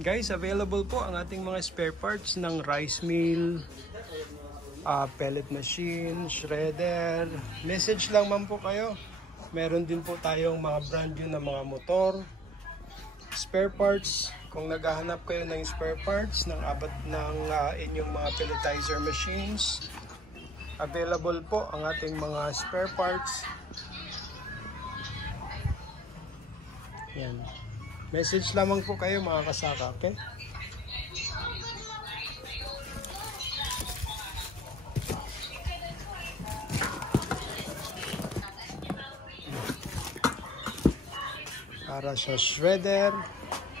Guys, available po ang ating mga spare parts ng rice mill, pellet machine, shredder. Message lang man po kayo. Meron din po tayong mga brand new na mga motor, spare parts. Kung naghahanap kayo ng spare parts ng abot ng inyong mga pelletizer machines, available po ang ating mga spare parts. Yan. Message lamang po kayo mga kasaka, okay? Para sa shredder,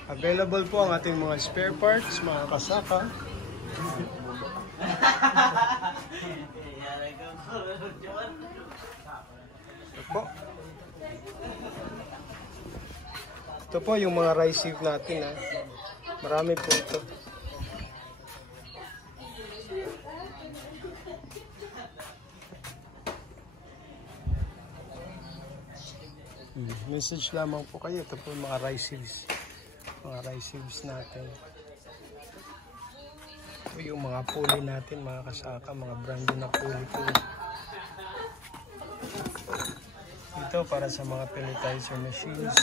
available po ang ating mga spare parts, mga kasaka. Ito po. Ito po yung mga rice sieve natin. Marami po ito. Message lamang po kayo. Ito po yung mga rice sieves. Mga rice sieves natin. Ito yung mga pulley natin, mga kasaka. Mga brand new na pulley po. Ito para sa mga pelletizer machines.